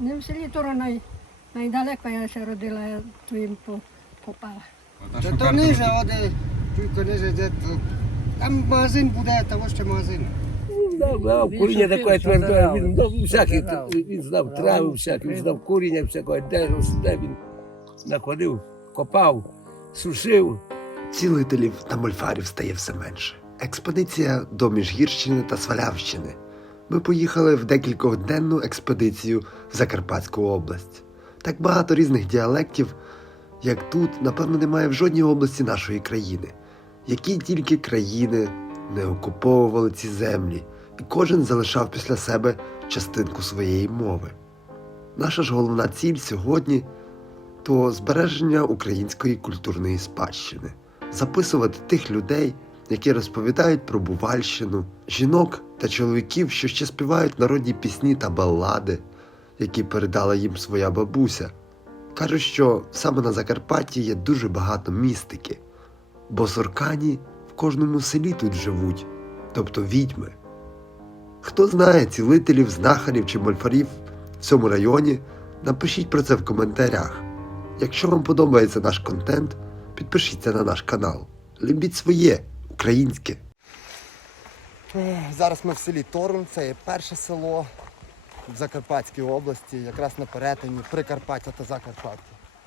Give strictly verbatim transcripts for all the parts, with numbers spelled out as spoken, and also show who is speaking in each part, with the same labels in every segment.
Speaker 1: Не в селі Тура най, найдалеко я ще родила, я твоїм попала.
Speaker 2: Та то ниже, оде, тільки ниже, де то. Там магазин буде, того ще магазин.
Speaker 3: Знав, знав, куріння таке тверде, він знав всякі, він знав трави всякі, він знав куріння всякого, де росте, він находив, копав, сушив.
Speaker 4: Цілителів та мольфарів стає все менше. Експедиція до Міжгірщини та Свалявщини. Ми поїхали в декількоденну експедицію в Закарпатську область. Так багато різних діалектів, як тут, напевно, немає в жодній області нашої країни. Які тільки країни не окуповували ці землі, і кожен залишав після себе частинку своєї мови. Наша ж головна ціль сьогодні – то збереження української культурної спадщини. Записувати тих людей, які розповідають про Бувальщину, жінок та чоловіків, що ще співають народні пісні та баллади, які передала їм своя бабуся. Кажуть, що саме на Закарпатті є дуже багато містики, бо соркані в кожному селі тут живуть, тобто відьми. Хто знає цілителів, знахарів чи мольфарів в цьому районі, напишіть про це в коментарях. Якщо вам подобається наш контент, підпишіться на наш канал. Любіть своє, українське.
Speaker 2: Зараз ми в селі Торун, це є перше село в Закарпатській області, якраз на перетині Прикарпаття та Закарпаття.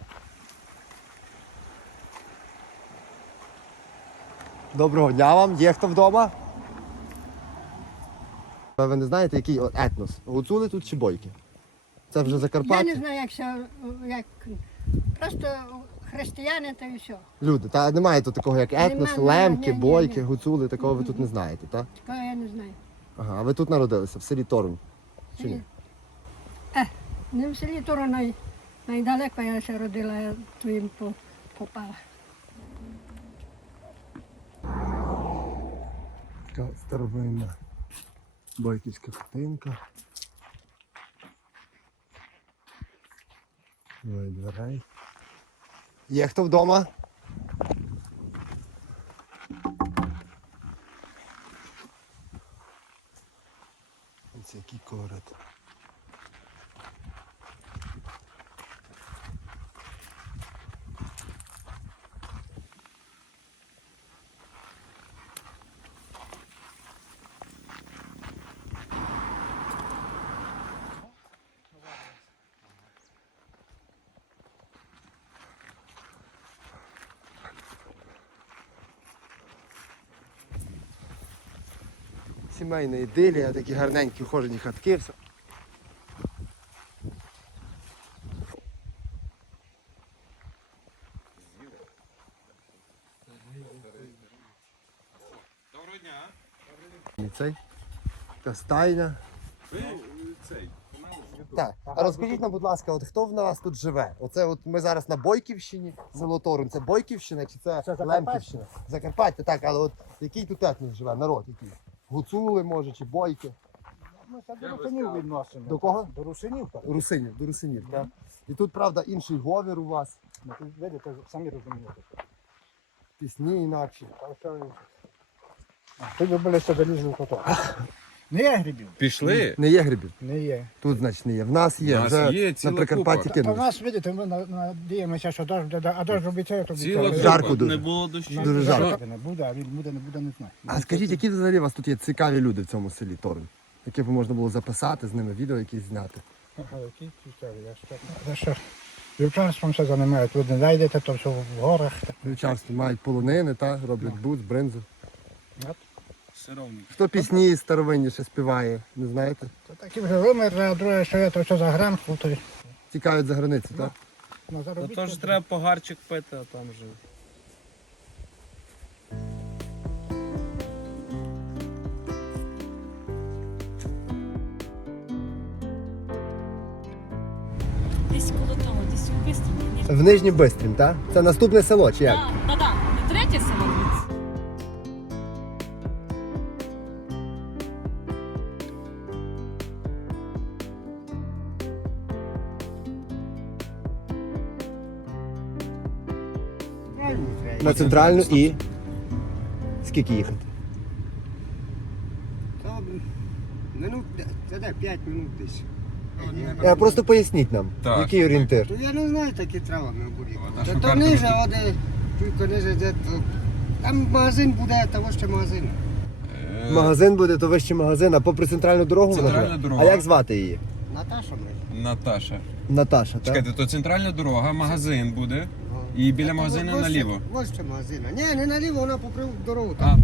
Speaker 2: Доброго дня вам, є хто вдома? Ви не знаєте, який етнос? Гуцули тут чи бойки? Це вже Закарпаття?
Speaker 1: Я не знаю, як ще, як, просто християни та і все.
Speaker 2: Люди, та немає тут такого як етнос,
Speaker 1: Нема,
Speaker 2: лемки,
Speaker 1: ні, ні,
Speaker 2: бойки,
Speaker 1: ні.
Speaker 2: гуцули, такого ви тут не знаєте, так?
Speaker 1: Такого я не знаю.
Speaker 2: Ага, а ви тут народилися, в селі Торун? Чи ні?
Speaker 1: Е, не в селі Тура най, найдалеко я ще родила, я твоїм попала.
Speaker 2: Така старовинна бойківська хатинка. Двоє дверей. Є хто вдома? Ось який корот. Сімейна ідилія, такі гарненькі ухожені хатки. Все.
Speaker 5: Доброго дня.
Speaker 2: І цей. Така стайня.
Speaker 5: Ви цей.
Speaker 2: Так. А розкажіть нам, будь ласка, от хто в нас тут живе? Оце от ми зараз на Бойківщині, село Торун. Це Бойківщина чи це,
Speaker 6: Це
Speaker 2: Лемківщина? Закарпаття, так, але от який тут етнос живе, народ який? Гуцули, може, чи бойки?
Speaker 6: Ми ще до русинів відносимо.
Speaker 2: До кого?
Speaker 6: До русинів. так.
Speaker 2: Русинів, до русинів, так? І тут, правда, інший говір у вас,
Speaker 6: Ну, тут, видите, самі розумієте.
Speaker 2: пісні інакші.
Speaker 6: Тут би були ще залізли в кото. Не є грибів?
Speaker 5: Пішли.
Speaker 2: Не є грибів?
Speaker 6: Не є.
Speaker 2: Тут, значить, не є. В нас є.
Speaker 5: У нас
Speaker 2: Вже
Speaker 5: є
Speaker 2: на
Speaker 5: ціла
Speaker 2: Прикарпатті
Speaker 5: купа.
Speaker 6: Та в
Speaker 2: кинули.
Speaker 6: нас, видите, ми на- надіємося, що дощ буде, а дощ обіцяє, то
Speaker 5: Ціла
Speaker 6: обіцяє.
Speaker 2: Жарко
Speaker 5: купа.
Speaker 2: дуже.
Speaker 5: Не було дощу.
Speaker 2: Дуже жарко.
Speaker 6: Жарко не буде, а він буде, не буде, не знаю.
Speaker 2: А скажіть, які взагалі у вас тут є цікаві люди в цьому селі Торун? Які б можна було записати, з ними відео якісь зняти?
Speaker 6: Ага, які цікаві, я ще- я ще вівчарством все займають. Ви не знайдете, то все в горах.
Speaker 2: Вівчарство мають полонини, та, роблять буц, бринзу.
Speaker 6: От.
Speaker 5: Сировник.
Speaker 2: Хто пісні старовинні ще співає, не знаєте?
Speaker 6: То такі вже вимерли, а друге, що є, то все за гранку. То...
Speaker 2: Тікають за границю, так?
Speaker 6: на
Speaker 7: То
Speaker 6: заробітку.
Speaker 7: теж треба погарчик пити, а там вже.
Speaker 8: Десь коло того, десь у Бистрі.
Speaker 2: В Нижній Бистрім, так? Це наступне село, чи як?
Speaker 8: Так, так, так. Не третє село звідси.
Speaker 2: На центральну і скільки їхати?
Speaker 9: Та, минут, це де, п'ять минут десь.
Speaker 2: Е, Просто поясніть нам,
Speaker 5: Так.
Speaker 2: який орієнтир.
Speaker 6: То я не знаю такі травами будуть.
Speaker 5: А
Speaker 6: Та
Speaker 5: що
Speaker 6: то
Speaker 5: карта
Speaker 6: ниже,
Speaker 5: робить?
Speaker 6: а де тільки ниже, де то. Там магазин буде, того ще магазин.
Speaker 5: Е,
Speaker 2: Магазин буде, то вище магазин, а попри центральну дорогу вона
Speaker 5: Центральна
Speaker 2: живе?
Speaker 5: дорога.
Speaker 2: А як звати її?
Speaker 6: Наташа ми.
Speaker 5: Наташа.
Speaker 2: Наташа, так?
Speaker 5: Чекайте, то центральна дорога, магазин буде. І біля магазину наліво.
Speaker 6: Ось ще магазина. Ні, не наліво, вона попри дорогу.
Speaker 5: А.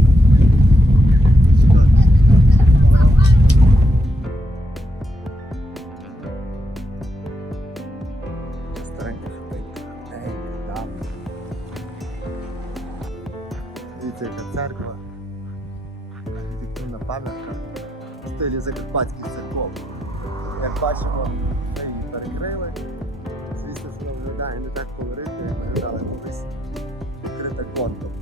Speaker 2: Дивіться, яка церква. Архітектурна пам'ятка в стилі закарпатських церков. Як бачимо, ми її перекрили. Звісно, що виглядає не так колоритно, як виглядали колись. Вкрита контом.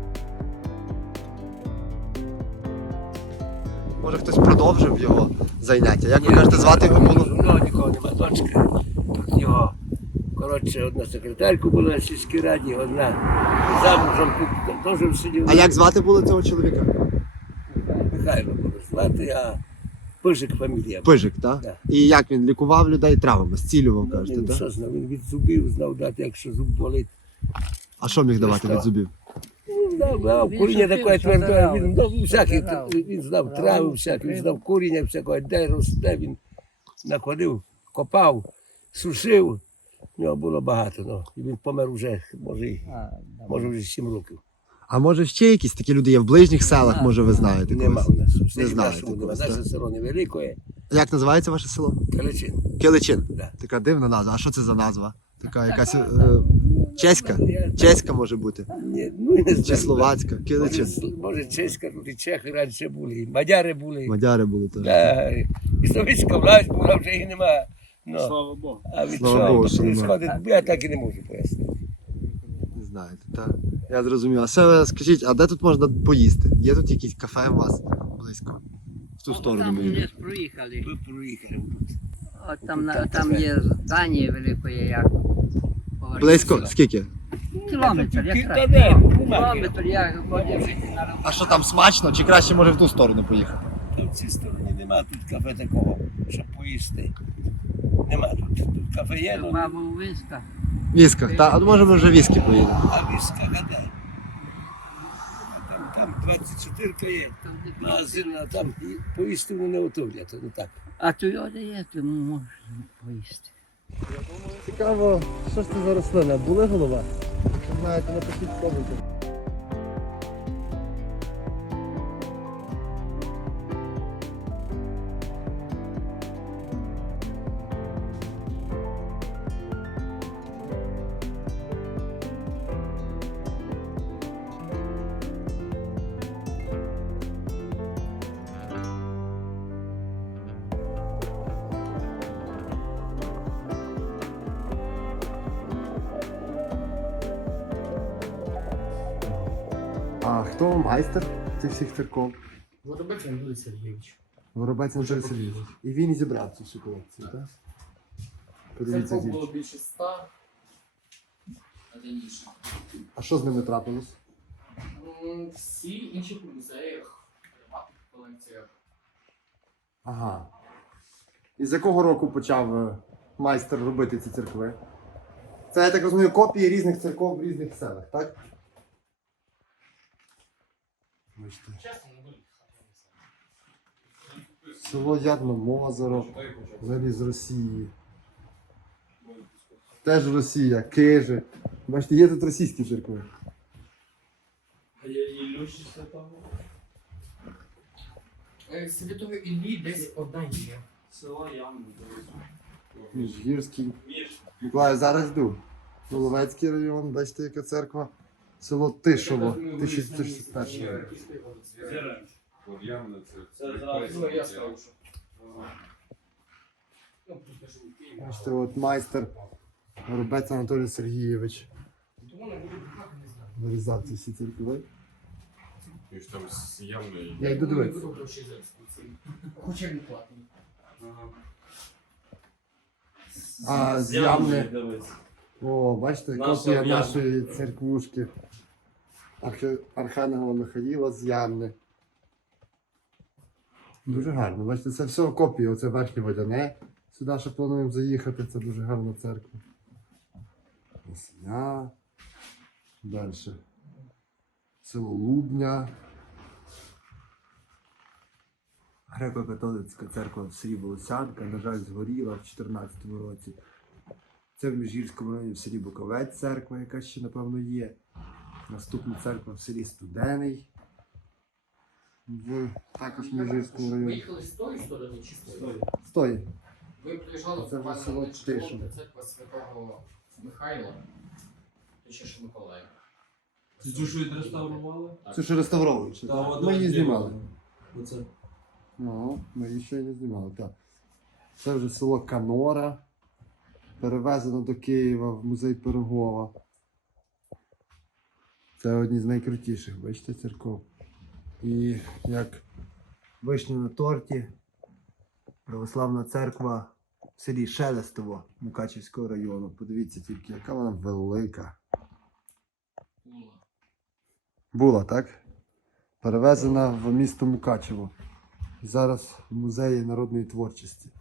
Speaker 2: Може хтось продовжив його заняття? Як ви кажете, звати його було?
Speaker 3: Ну, нікого нема, дочка. Тут його, коротше, одна секретарка була на сільській раді, одна замужем тут теж сиділа.
Speaker 2: А як звати було цього чоловіка?
Speaker 3: Михайло було звати, а Пижик фамілія.
Speaker 2: Пижик, так?
Speaker 3: Так.
Speaker 2: І як він лікував людей травами, зцілював,
Speaker 3: Ну,
Speaker 2: кажете,
Speaker 3: він
Speaker 2: так?
Speaker 3: що знав, він від зубів знав дати, якщо зуб болить.
Speaker 2: А що міг давати
Speaker 3: що?
Speaker 2: від зубів?
Speaker 3: Ну, дав, дав, куріння таке тверде, він, ну, всякі, він знав трави всякі, він знав куріння всякого, де росте, він находив, копав, сушив. У нього було багато, ну, і він помер вже, може, і- може вже сім років.
Speaker 2: А може ще якісь такі люди є в ближніх селах, може ви знаєте
Speaker 3: Нема
Speaker 2: когось?
Speaker 3: у нас. Все
Speaker 2: Не
Speaker 3: в
Speaker 2: знаєте
Speaker 3: нашому нема.
Speaker 2: когось,
Speaker 3: Наше
Speaker 2: так?
Speaker 3: село невелике,
Speaker 2: Як називається ваше село?
Speaker 3: Каличин.
Speaker 2: Киличин.
Speaker 3: Да.
Speaker 2: Така дивна назва. А що це за назва? Така якась е, чеська? Чеська може бути.
Speaker 3: Ні, ну, не знаю.
Speaker 2: Чи словацька?
Speaker 3: Може,
Speaker 2: Киличин.
Speaker 3: с- може чеська, тут і чехи раніше були, і мадяри були.
Speaker 2: Мадяри були теж.
Speaker 3: Да. І совєтська власть була, вже її нема. Ну,
Speaker 7: Слава Богу.
Speaker 3: а від
Speaker 2: Слава
Speaker 3: чого
Speaker 2: Богу,
Speaker 3: то
Speaker 2: що нема.
Speaker 3: происходить, я так і не можу пояснити.
Speaker 2: Не знаєте, так? Я зрозумів. А ще скажіть, а де тут можна поїсти? Є тут якісь кафе у вас близько? В ту сторону
Speaker 9: Там
Speaker 2: мені.
Speaker 9: десь проїхали.
Speaker 3: Ви проїхали тут.
Speaker 9: От там, на- там є здання велике, як повернути.
Speaker 2: Близько? Скільки?
Speaker 9: Кілометр,
Speaker 3: Та
Speaker 9: якраз.
Speaker 3: де? Нема
Speaker 9: Кілометр, я ходив жити на роботу.
Speaker 2: А що там смачно? Чи краще може в ту сторону поїхати?
Speaker 3: Тут в цій стороні нема тут кафе такого, щоб поїсти. Нема тут. Тут кафе є, ну,
Speaker 9: Баба у виска.
Speaker 2: В Вісках, так? А може ми вже віскі поїдемо?
Speaker 3: а віска гадай. Там, там двадцять чотири є. Магазин, а там і поїсти вони не готовлять, ну так.
Speaker 9: А то його є, то можна поїсти.
Speaker 2: Цікаво, що ж це за рослина? Були голова? Знаєте, напишіть, спробуйте. А хто майстер цих всіх церков?
Speaker 10: Воробець Андрій Сергійович.
Speaker 2: Воробець Андрій Сергійович. І він і зібрав цю всю колекцію, так? Подивіться,
Speaker 10: Церков
Speaker 2: звідси.
Speaker 10: було більше ста раніше.
Speaker 2: А що з ними трапилось?
Speaker 10: М, Всі інші в музеях, приватних колекціях.
Speaker 2: Ага. І з якого року почав е, майстер робити ці церкви? Це, я так розумію, копії різних церков в різних селах, так? Бачите.
Speaker 10: Чесно, не болить.
Speaker 2: Село Ядно-Мозеро, взагалі з Росії. Теж Росія, Кижи. Бачите, є тут російські церкви.
Speaker 10: А є Ілюші Святого? Е, Святого Іллі десь одна є. Село Ямне.
Speaker 2: Міжгірський. Миколаїв, зараз йду. Воловецький район, бачите, яка церква. Село Тишово, тисяча дев'ятсот шістдесят перший рік.
Speaker 5: Явно це.
Speaker 10: Ну, я сказав, що. Ну, тут кажу, в Києві.
Speaker 2: Бачите, от майстер Горобець Анатолій Сергійович.
Speaker 10: Тому не буду брати, не знаю.
Speaker 2: Вирізав ці всі церкви.
Speaker 5: І ж там з явної.
Speaker 2: Я йду
Speaker 10: Не
Speaker 2: дивитися.
Speaker 10: буду гроші за екскурсію. Хоча й не платний.
Speaker 2: А з Ямни. О, бачите, копія нашої церквушки. Архе- Архангела Михаїла з Ямни. Дуже гарно. Бачите, це все копії. Оце верхнє водяне. Сюди ще плануємо заїхати, це дуже гарна церква. Ясня. Далі. Село Лубня. Греко-католицька церква в селі Волосянка, на жаль, згоріла в дві тисячі чотирнадцятому році. Це в Міжгірському районі в селі Буковець церква, яка ще, напевно, є. Наступна церква в селі Студений. В також в Міжгірському
Speaker 10: Ви
Speaker 2: районі.
Speaker 10: їхали з тої сторони чи з тої?
Speaker 2: Стой.
Speaker 10: Ви приїжджали
Speaker 2: Це
Speaker 10: буквально
Speaker 2: вже село
Speaker 10: на
Speaker 2: Тишин.
Speaker 10: Чорнобиль, церква Святого Михайла, точніше Миколая.
Speaker 7: Цю що відреставрували?
Speaker 2: Це ще реставровуючи.
Speaker 7: Та,
Speaker 2: так?
Speaker 7: вода
Speaker 2: Ми її
Speaker 7: відділена.
Speaker 2: знімали.
Speaker 7: Оце.
Speaker 2: Ну, ми її ще й не знімали, так. Це вже село Канора. Перевезено до Києва в музей Пирогова. Це одні з найкрутіших, бачите, церков. І як вишня на торті, православна церква в селі Шелестово Мукачівського району. Подивіться тільки, яка вона велика.
Speaker 10: Була.
Speaker 2: Була, так? Перевезена в місто Мукачево. І зараз в музеї народної творчості.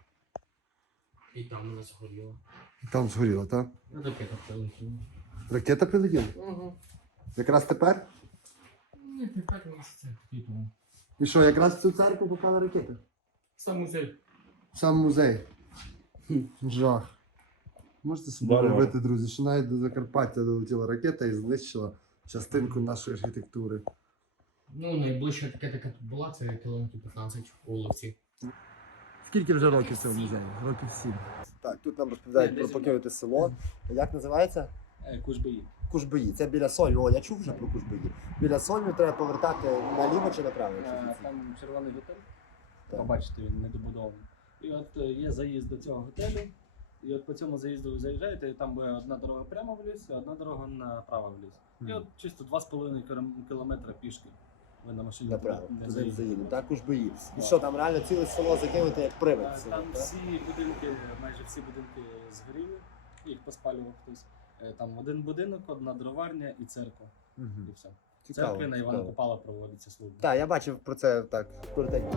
Speaker 10: І там вона згоріла.
Speaker 2: І там згоріло, так?
Speaker 10: Ну, ракета прилетіла.
Speaker 2: Ракета прилетіла?
Speaker 10: Угу.
Speaker 2: Якраз тепер?
Speaker 10: Ні, п'ять місяців. І тому.
Speaker 2: І що, якраз в цю церкву попала ракета?
Speaker 10: Сам музей.
Speaker 2: Сам музей. Хм, жах. Можете собі уявити, друзі, що навіть до Закарпаття долетіла ракета і знищила частинку нашої архітектури.
Speaker 10: Ну, найближча ракета, яка тут була, це кілометрів п'ятнадцять в Оловці.
Speaker 2: Скільки вже років це в музеї? Років сім. Так, тут нам розповідають про покинуте село. Як називається?
Speaker 7: Кужбиї.
Speaker 2: Кужбиї. Це біля Сольву. О, я чув вже про Кужбиї. Біля Сольву треба повертати наліво чи направо?
Speaker 7: Там червоний готель.
Speaker 2: Так.
Speaker 7: Побачите, він недобудований. І от е, є заїзд до цього готелю. І от по цьому заїзду ви заїжджаєте, і там буде одна дорога прямо в ліс, а одна дорога направо в ліс. І от чисто два з половиною кілометра пішки. Ви на машині
Speaker 2: Направо.
Speaker 7: туди не
Speaker 2: Туди
Speaker 7: заїдете.
Speaker 2: заїдемо. Так, Кужбиї. І
Speaker 7: Так.
Speaker 2: що, там реально ціле село закинуте як привид?
Speaker 7: Е, Там всі будинки, майже всі будинки згоріли, їх поспалював хтось. Е, Там один будинок, одна дроварня і церква. І все. Церкви на Івана Купала проводиться служба.
Speaker 2: Так, я бачив про це так коротенько.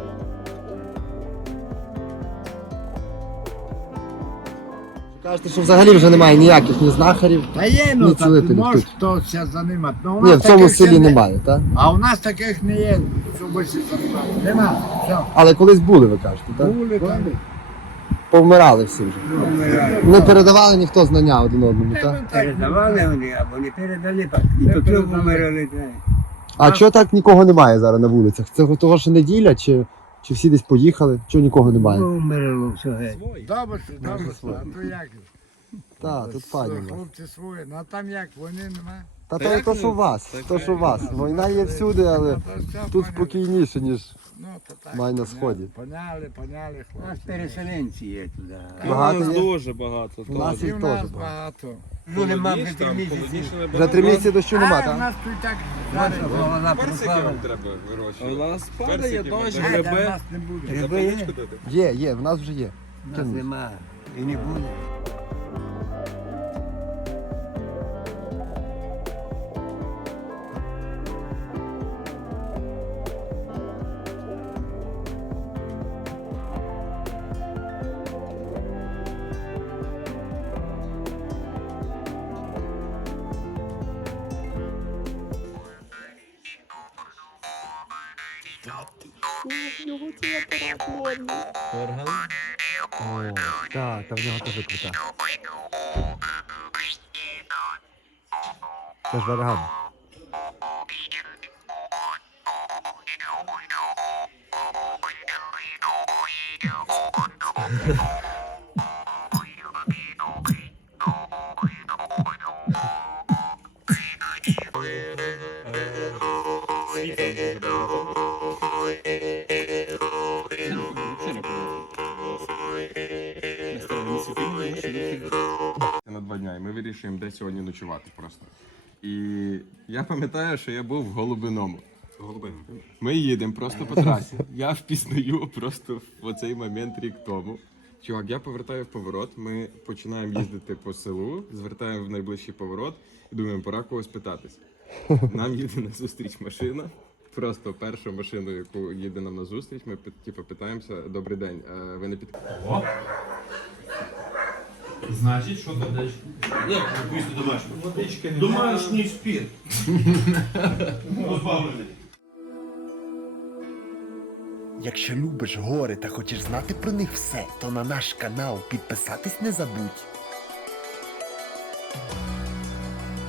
Speaker 2: Кажете, що взагалі вже немає ніяких ні знахарів.
Speaker 6: Та є,
Speaker 2: Ні,
Speaker 6: ну
Speaker 2: цілителів
Speaker 6: так може
Speaker 2: тут.
Speaker 6: хтось це займати. Ну, у
Speaker 2: Ні,
Speaker 6: нас
Speaker 2: в цьому
Speaker 6: таких ще
Speaker 2: селі
Speaker 6: не-
Speaker 2: немає, так?
Speaker 6: А у нас таких не є, щоб усі займали. Нема, все.
Speaker 2: Але колись були, ви кажете, так?
Speaker 6: Були там.
Speaker 2: Повмирали всі вже. Не передавали ніхто знання один одному, так?
Speaker 6: Передавали
Speaker 9: вони або не передали,
Speaker 6: і потім помирали.
Speaker 2: А чого так нікого немає зараз на вулицях? Це того, що неділя, чи, чи всі десь поїхали? Чого нікого немає?
Speaker 9: Умерло все геть.
Speaker 6: Добре, добре, а то як?
Speaker 2: Так, тут файно.
Speaker 6: Хлопці свої, ну а там як, вони немає.
Speaker 2: Та то, то, що у вас, то, що у вас. Війна є всюди, але тут спокійніше, ніж
Speaker 6: Ну, то так.
Speaker 2: має на сході.
Speaker 6: Поняли, поняли,
Speaker 9: У нас
Speaker 6: хлопці.
Speaker 9: переселенці є туди.
Speaker 2: Багато є?
Speaker 7: дуже багато.
Speaker 2: У нас
Speaker 6: І
Speaker 2: їх
Speaker 6: в
Speaker 2: теж
Speaker 6: нас
Speaker 2: багато.
Speaker 6: багато.
Speaker 9: Ну нема вже три місяці.
Speaker 2: Вже три місяці дощу нема,
Speaker 6: А, у
Speaker 2: так?
Speaker 6: нас тут так
Speaker 9: Наша
Speaker 6: зараз.
Speaker 9: голова пропала.
Speaker 5: треба
Speaker 7: У
Speaker 5: вирощувати.
Speaker 7: нас падає дощ,
Speaker 6: А, та в
Speaker 7: гриби.
Speaker 6: нас не буде.
Speaker 9: Гриби є?
Speaker 2: Є, є, в нас вже є.
Speaker 9: У нас нема. І не буде.
Speaker 2: Так, та в нього теж крута. Це ж варган.
Speaker 5: На два дня, і ми вирішуємо, де сьогодні ночувати просто. І я пам'ятаю, що я був в Голубиному. Ми їдемо просто по трасі. Я впізнаю просто в оцей момент рік тому. Чувак, я повертаю в поворот, ми починаємо їздити по селу, звертаємо в найближчий поворот і думаємо, пора когось питатись. Нам їде на зустріч машина. Просто першу машину, яку їде нам на зустріч, ми типу, питаємося, добрий день, ви не під...
Speaker 11: Значить, що водички.
Speaker 12: Як випустити домашню?
Speaker 11: Водички немає.
Speaker 12: Домашній спірт. Розбавлений.
Speaker 4: Якщо любиш гори та хочеш знати про них все, то на наш канал підписатись не забудь.